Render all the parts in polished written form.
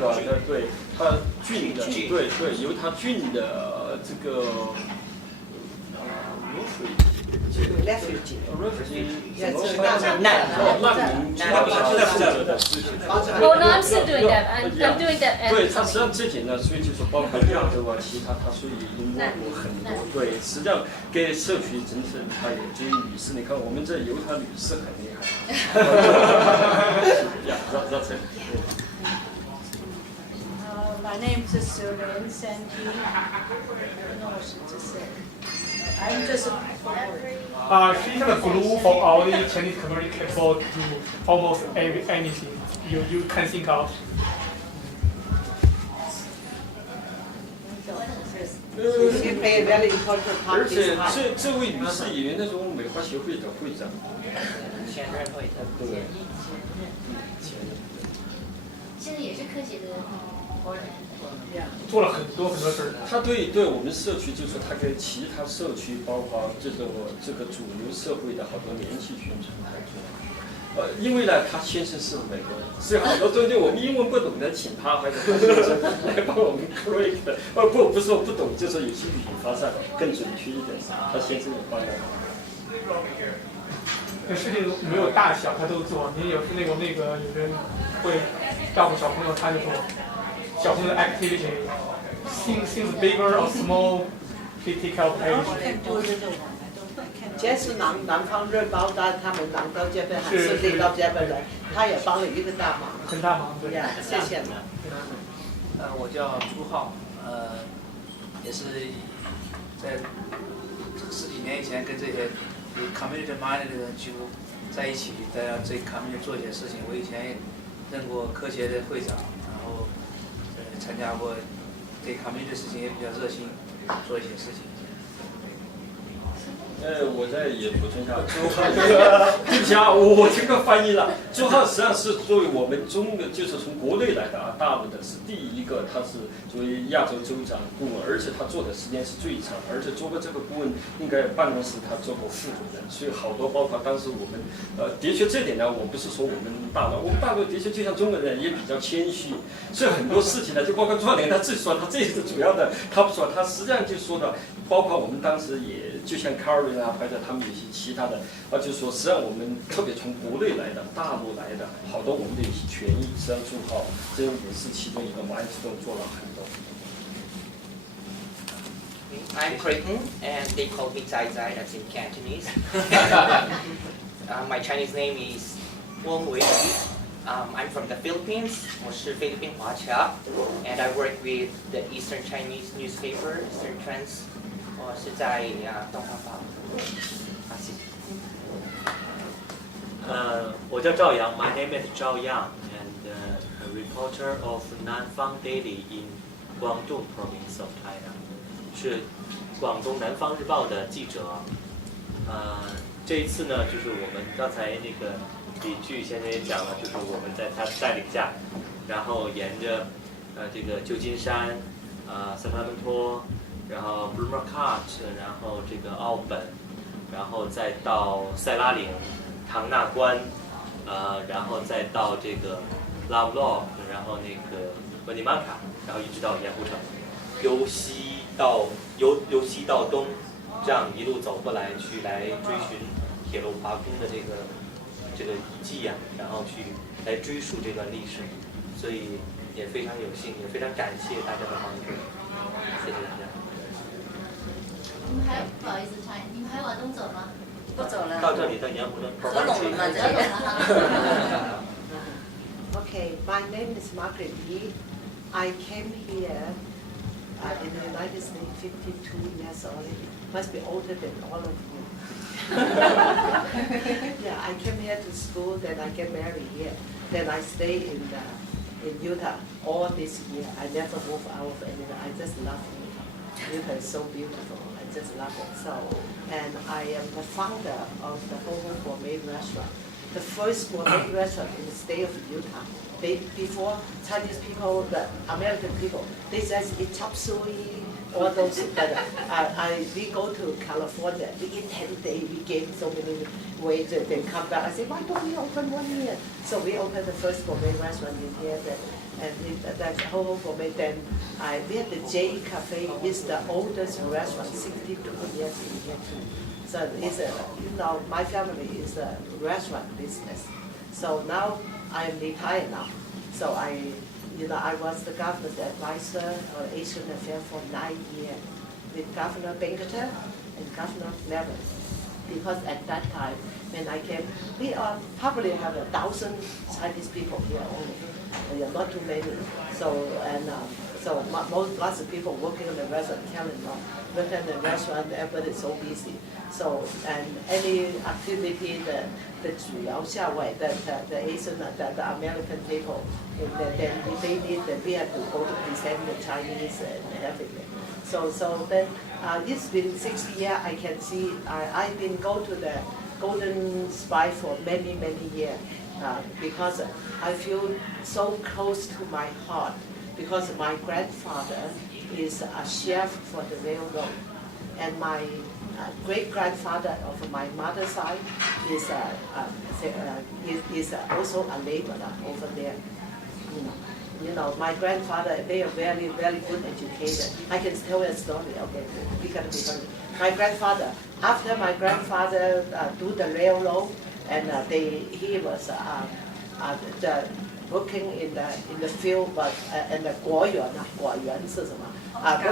个对它菌的对犹他菌的这个refugee，难民的事情。Oh no, I'm still doing that. I'm doing that. 对，它实际上这点呢，所以就是包括亚洲啊，其他它所以引入过很多。对，实际上给社区真是它也至于女士，你看我们这犹他女士很厉害。呀，that's it. My name is Surin Sanji. I don't know what to say. I'm just She's the glue for all the Chinese community capable to almost anything you can think of. She play a very important part 而且 this time. 这位女士也那种美化协会的会长。前任会的。对。现在也是科协的活人。做了很多事儿。他对我们社区，就是他跟其他社区，包括这个主流社会的好多联系宣传太重要。因为呢，他先生是美国人，所以好多东西我们英文不懂的，请他还是他先生来帮我们 correct。不是说不懂，就是有些语言发散更准确一点，他先生也帮我。这事情没有大小，他都做。你有时那个有人会照顾小朋友，他就做。小朋友的 activity, things bigger or small, he take care of everything. 这是南方日报的，他们南到这边还是领到这边来，他也帮了一个大忙。很大忙，对。谢谢你。我叫朱浩，也是在10几年以前跟这些有 community mind 的人就在一起，在这 community 做一些事情。我以前也任过科协的会长，然后参加过对 community 的事情也比较热心，做一些事情。我在也补充一下，朱浩对不起啊，我这个翻译了。朱浩实际上是作为我们就是从国内来的啊，大陆的是第一个，他是作为亚洲州长顾问，而且他做的时间是最长，而且做过这个顾问，应该办公室他做过副主任，所以好多包括当时我们的确这点呢，我不是说我们大陆的确就像中国人也比较谦虚，所以很多事情呢，就包括朱浩连他自己说，他这是主要的，他不说，他实际上就说的，包括我们当时也就像 Karen 啊，或者他们有些其他的就是说，实际上我们特别从国内来的、大陆来的，好多我们的一些权益，实际上朱浩这也是其中一个milestone做了很多。I'm Creighton, and they call me Zai Zai, that's in Cantonese. My Chinese name is Wong Wei. I'm from the Philippines, 我是菲律宾华侨 and I work with the Eastern Chinese newspaper, Eastern Trends. 我是在东方报。谢谢。我叫赵阳 ，My name is Zhao Yang, and a reporter of Nanfang Daily in Guangdong Province of China， 是广东南方日报的记者。这一次呢，就是我们刚才那个李巨先生也讲了，就是我们在他带领下，然后沿着这个旧金山、萨克拉门托，然后 Promontory， 然后这个奥本，然后再到塞拉岭、唐纳关，然后再到这个拉布洛，然后那个温尼曼卡，然后一直到盐湖城，由西到东，这样一路走过来，来追寻铁路华工的这个遗迹呀，然后来追溯这段历史，所以也非常有幸，也非常感谢大家的帮助，谢谢大家。不好意思，你们还往东走吗？不走了。到这里到盐湖城。合拢了吗？这里。Okay, my name is Margaret Yi. I came here in the United States 52 years old. Must be older than all of you. Yeah, I came here to school, then I get married here. Then I stay in Utah all this year. I never move out of anywhere. I just love Utah. Utah is so beautiful. I just love it. So, and I am the founder of the Home Gourmet Restaurant, the first gourmet restaurant in the state of Utah. Before Chinese people, the American people, they just eat chop suey, all those. We go to California. In 10 days, we gain so many weight. Then come back. I say, why don't we open one here? So we opened the first gourmet restaurant in here. And that's whole gourmet. Then we have the J Cafe. Is the oldest restaurant, 62 years in here too. So it's my family is a restaurant business. So now I'm retired now. So I was the governor's advisor on Asian Affairs for 9 years with Governor Pinkerton and Governor Neville. Because at that time, when I came, we probably have 1,000 Chinese people here only. Not too many. So lots of people working in the restaurant, working in the restaurant, everybody is so busy. So and any activity, the Asian, the American people, then they need, we have to go to present the Chinese and everything. So then it's been 60 years. I can see I've been go to the Golden Spike for many years because I feel so close to my heart because my grandfather is a chef for the railroad, and my great-grandfather of my mother's side is also a laborer over there. My grandfather, they are very good educated. I can tell you a story. Okay, we gotta be funny. My grandfather, after my grandfather do the railroad, and he was working in the field, but in the 果园是什么？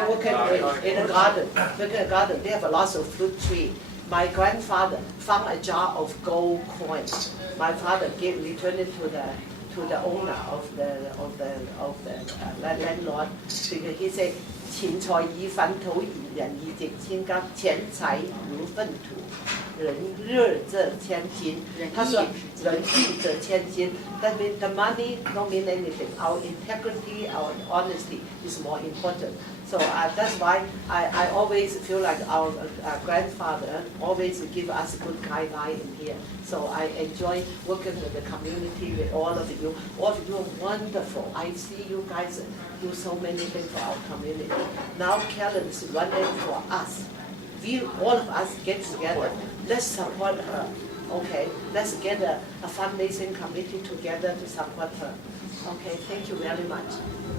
working in the garden. Working in the garden, they have lots of fruit tree. My grandfather found a jar of gold coins. My father returned it to the owner of the landlord because he said, 钱财以粪土移，人以值千金，钱财如粪土，人热则千金。他说，人义则千金。That means the money don't mean anything. Our integrity, our honesty is more important. So that's why I always feel like our grandfather always give us a good guideline in here. So I enjoy working with the community, with all of you. All of you are wonderful. I see you guys do so many things for our community. Now Karen is running for us. All of us get together. Let's support her. Okay, let's get a fundraising committee together to support her. Okay, thank you very much.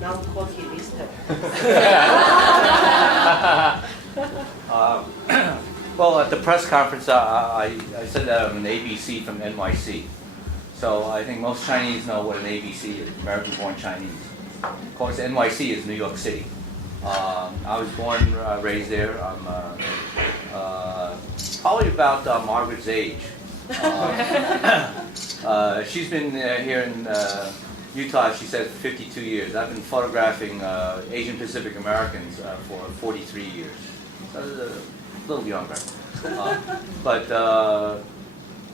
Now coffee lister. Well, at the press conference, I said that I'm an ABC from NYC. So I think most Chinese know what an ABC is, American-born Chinese. Of course, NYC is New York City. I was born, raised there. I'm probably about Margaret's age. She's been here in Utah, she said, for 52 years. I've been photographing Asian Pacific Americans for 43 years. So a little younger. But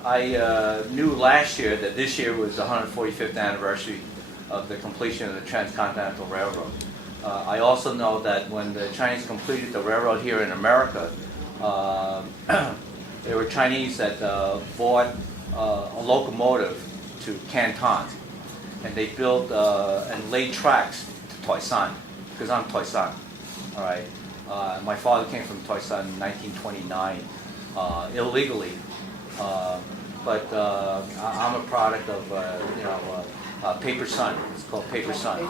I knew last year that this year was the 145th anniversary of the completion of the Transcontinental Railroad. I also know that when the Chinese completed the railroad here in America, there were Chinese that bought a locomotive to Canton, and they built and laid tracks to Toisan, because I'm Toisan. All right. My father came from Toisan in 1929 illegally, but I'm a product of Paper Sun. It's called Paper Sun.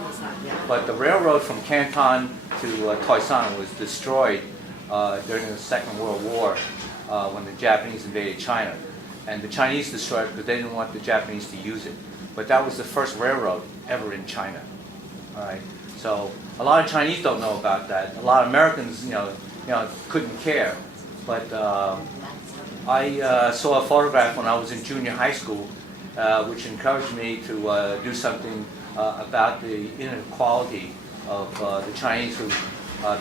But the railroad from Canton to Toisan was destroyed during the Second World War when the Japanese invaded China. And the Chinese destroyed it because they didn't want the Japanese to use it. But that was the first railroad ever in China. All right. So a lot of Chinese don't know about that. A lot of Americans, couldn't care. But I saw a photograph when I was in junior high school, which encouraged me to do something about the inequality of the Chinese who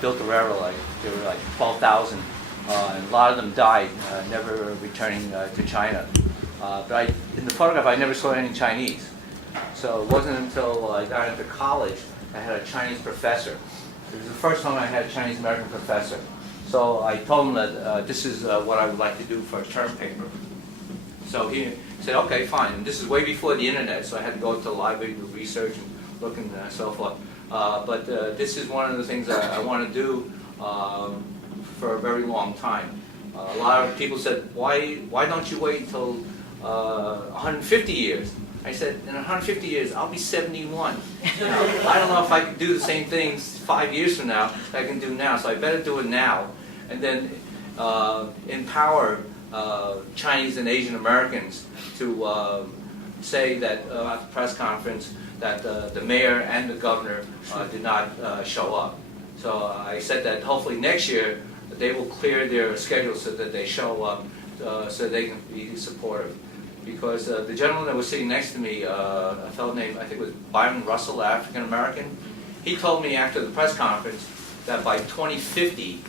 built the railroad. Like, there were like 12,000, and a lot of them died, never returning to China. But in the photograph, I never saw any Chinese. So it wasn't until I got into college I had a Chinese professor. It was the first time I had a Chinese-American professor. So I told him that this is what I would like to do for a term paper. So he said, okay, fine. And this is way before the internet, so I had to go to the library to do research and look and so forth. But this is one of the things that I want to do for a very long time. A lot of people said, why don't you wait until 150 years? I said, in 150 years, I'll be 71. I don't know if I can do the same things 5 years from now that I can do now, so I better do it now. And then empower Chinese and Asian Americans to say that at the press conference that the mayor and the governor did not show up. So I said that hopefully next year they will clear their schedule so that they show up so they can be supportive. Because the gentleman that was sitting next to me, a fellow named, I think it was Byron Russell, African American, he told me after the press conference that by 2050,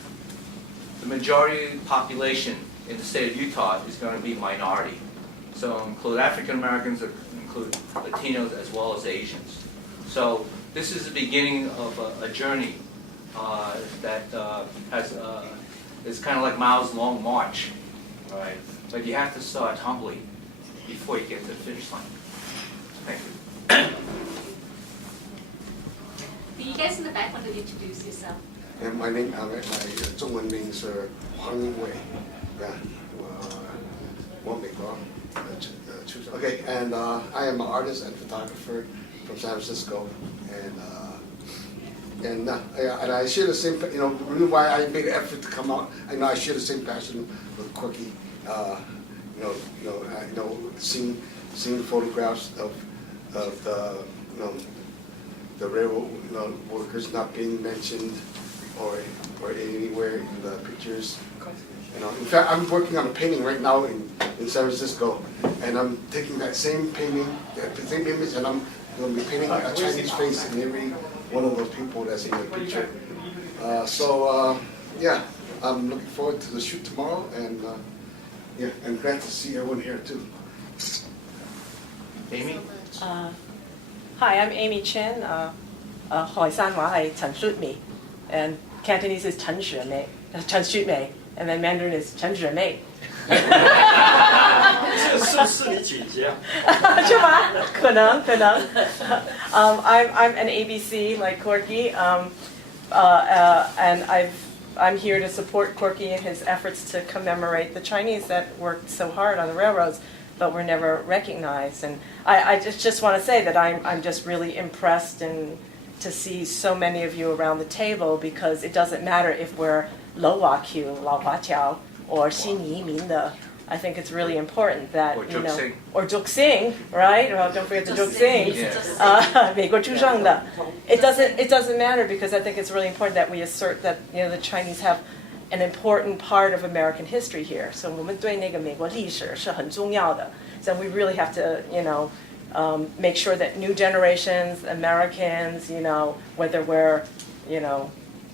the majority population in the state of Utah is going to be minority. So include African Americans, include Latinos as well as Asians. So this is the beginning of a journey that is kind of like Mao's long march, right? But you have to start humbly before you get to the finish line. Thank you. The guys in the back want to introduce yourself. And my name, my 中文名是黄英伟 ，yeah， 我美国出生。Okay, and I am an artist and photographer from San Francisco, and I share the same, the reason why I made an effort to come out. I know I share the same passion with Corky. Seeing photographs of the railroad workers not being mentioned or anywhere in the pictures. In fact, I'm working on a painting right now in San Francisco, and I'm taking that same painting, the same image, and I'm going to be painting a Chinese face in every one of those people that's in the picture. Yeah, I'm looking forward to the shoot tomorrow, and yeah, I'm glad to see everyone here too. Amy? Hi, I'm Amy Chen. 海山話係陳雪美 and Cantonese is 陳雪美 and then Mandarin is 陳雪美。是你姐姐啊？是吗？可能。I'm an ABC like Corky, and I'm here to support Corky in his efforts to commemorate the Chinese that worked so hard on the railroads, but were never recognized. And I just want to say that I'm just really impressed and to see so many of you around the table, because it doesn't matter if we're Lo Hua Q, Lao Hua Qiao, or Xin Yi Min De. I think it's really important that, or Zhuk Sing, right? Well, don't forget the Zhuk Sing. 美国出生的. It doesn't matter, because I think it's really important that we assert that the Chinese have an important part of American history here. So 我们对那个美国历史是很重要的. So we really have to, make sure that new generations, Americans, whether we're,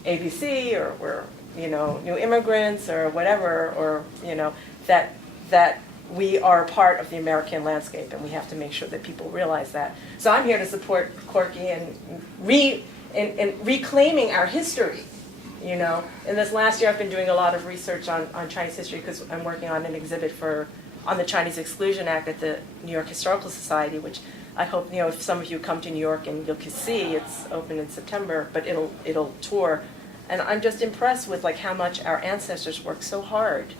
ABC or we're, new immigrants or whatever, or, that we are part of the American landscape, and we have to make sure that people realize that. So I'm here to support Corky and reclaiming our history. In this last year, I've been doing a lot of research on Chinese history, because I'm working on an exhibit on the Chinese Exclusion Act at the New York Historical Society, which I hope, if some of you come to New York and you can see, it's open in September, but it'll tour. And I'm just impressed with how much our ancestors worked so hard,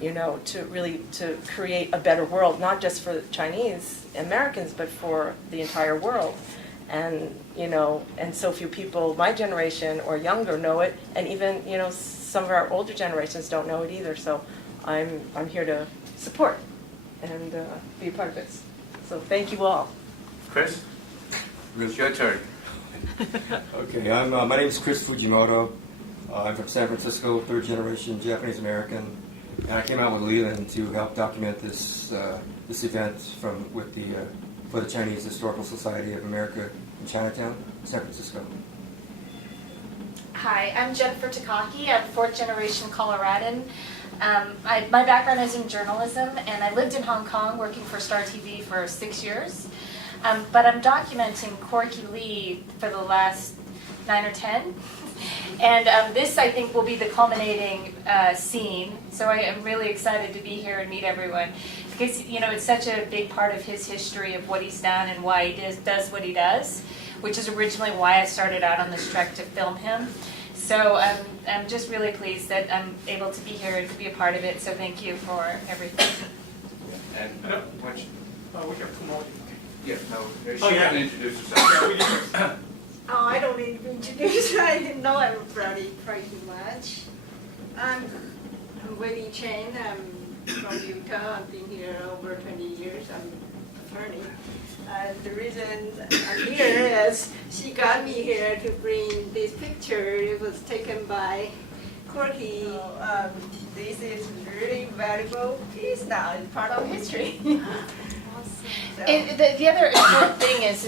to create a better world, not just for Chinese Americans, but for the entire world. And, and so few people, my generation or younger, know it, and even, some of our older generations don't know it either. So I'm here to support and be a part of it. So thank you all. Chris? It's your turn. Okay, my name is Chris Fujimoto. I'm from San Francisco, third generation Japanese American, and I came out with Leland to help document this event for the Chinese Historical Society of America in Chinatown, San Francisco. Hi, I'm Jennifer Takaki. I'm fourth generation Coloradan. My background is in journalism, and I lived in Hong Kong working for Star TV for 6 years. But I'm documenting Corky Lee for the last 9 or 10. And this, I think, will be the culminating scene. So I am really excited to be here and meet everyone. Because, it's such a big part of his history of what he's done and why he does what he does, which is originally why I started out on this trek to film him. So I'm just really pleased that I'm able to be here and to be a part of it. So thank you for everything. And what? We have two more. Yeah, no. She Oh, yeah. can introduce herself. Oh, I don't need to introduce. I know everybody pretty much. I'm Wei Chen. I'm from Utah. I've been here over 20 years. I'm an attorney. The reason I'm here is she got me here to bring this picture. It was taken by Corky. This is really valuable piece now. It's part of history. So. The other important thing is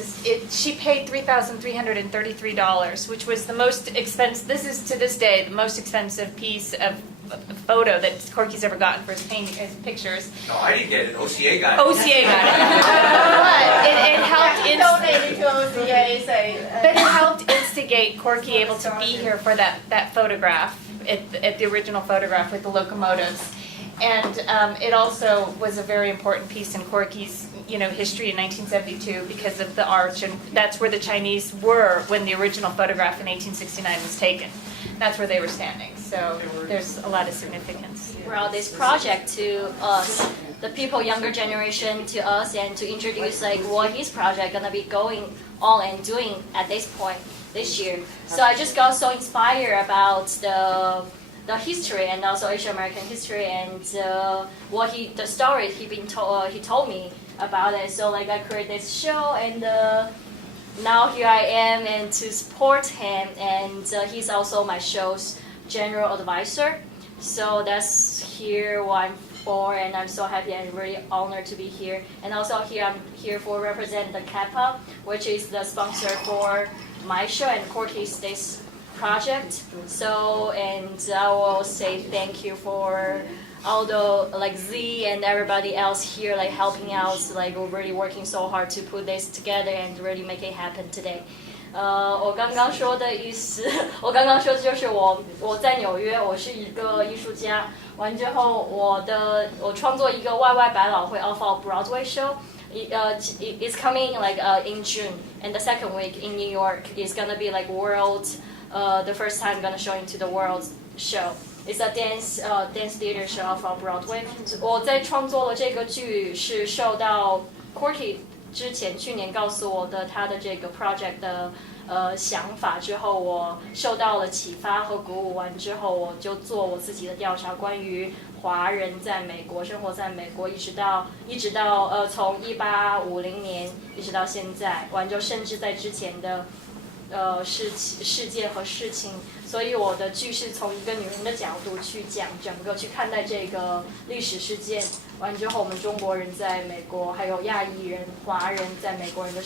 she paid $3,333, which was the most expensive. This is to this day the most expensive piece of photo that Corky's ever gotten for his pictures. No, I didn't get it. OCA got it. OCA got it. But it helped. Donated to OCA, But it helped instigate Corky able to be here for that photograph at the original photograph with the locomotives. And it also was a very important piece in Corky's, history in 1972 because of the arch, and that's where the Chinese were when the original photograph in 1869 was taken. That's where they were standing. So there's a lot of significance. Well, this project to us, the people younger generation to us, and to introduce what his project gonna be going on and doing at this point this year. So I just got so inspired about the history and also Asian American history and the story he told me about it. So I created this show and now here I am and to support him, and he's also my show's general advisor. So that's here what I'm for, and I'm so happy and really honored to be here. And also I'm here for represent the Kappa, which is the sponsor for my show and Corky's this project. So, and I will say thank you for all the Z and everybody else here helping out, we're really working so hard to put this together and really make it happen today. 我刚刚说的意思，我刚刚说就是我在纽约，我是一个艺术家。完之后，我创作一个 YY 百老汇 off Broadway show. It's coming in June, and the second week in New York is gonna be world. The first time gonna show into the world show. It's a dance theater show off Broadway. 我在创作了这个剧是受到 Corky 去年告诉我的他的这个 project 的想法之后，我受到了启发和鼓舞。完之后，我就做我自己的调查，关于华人在美国生活在美国，一直到从1850年一直到现在，完之后甚至在之前的事件和事情。所以我的剧是从一个女人的角度去讲整个去看待这个历史事件。完之后，我们中国人在美国，还有亚裔人、华人在美国的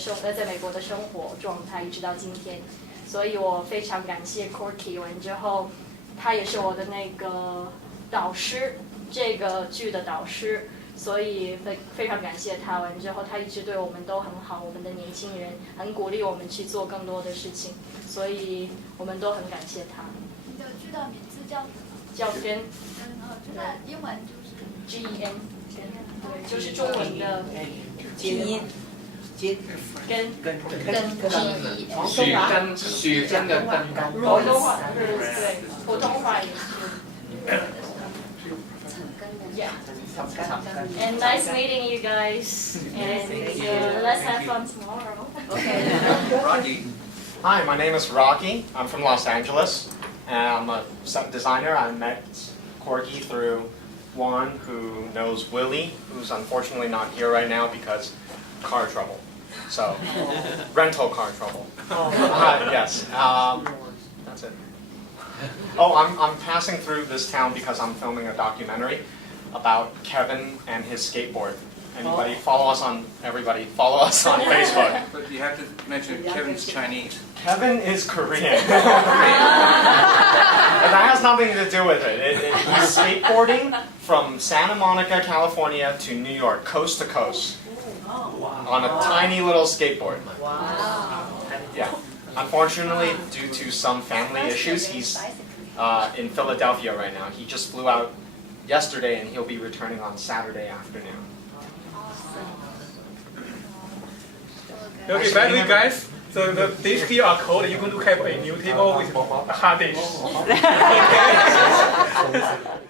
生活状态，一直到今天。所以我非常感谢 Corky。完之后，他也是我的那个导师，这个剧的导师。所以非常感谢他。完之后，他一直对我们都很好，我们的年轻人很鼓励我们去做更多的事情，所以我们都很感谢他。你的剧的名字叫什么？叫根。这个英文就是 GEN， 对，就是中文的拼音。根。许根的根。普通话对，普通话也是。Yeah. And nice meeting you guys. And let's have fun tomorrow. Okay. Rocky. Hi, my name is Rocky. I'm from Los Angeles, and I'm a set designer. I met Corky through one who knows Willie, who's unfortunately not here right now because car trouble. So, rental car trouble. Yes. That's it. Oh, I'm passing through this town because I'm filming a documentary about Kevin and his skateboard. Everybody follow us on Facebook. But you have to mention Kevin's Chinese. Kevin is Korean. And that has nothing to do with it. He's skateboarding from Santa Monica, California to New York, coast to coast. On a tiny little skateboard. Wow. Yeah. Unfortunately, due to some family issues, he's in Philadelphia right now. He just flew out yesterday and he'll be returning on Saturday afternoon. Okay, by the way, guys, So this QR code, you're going to have a new table with hard disk. Okay.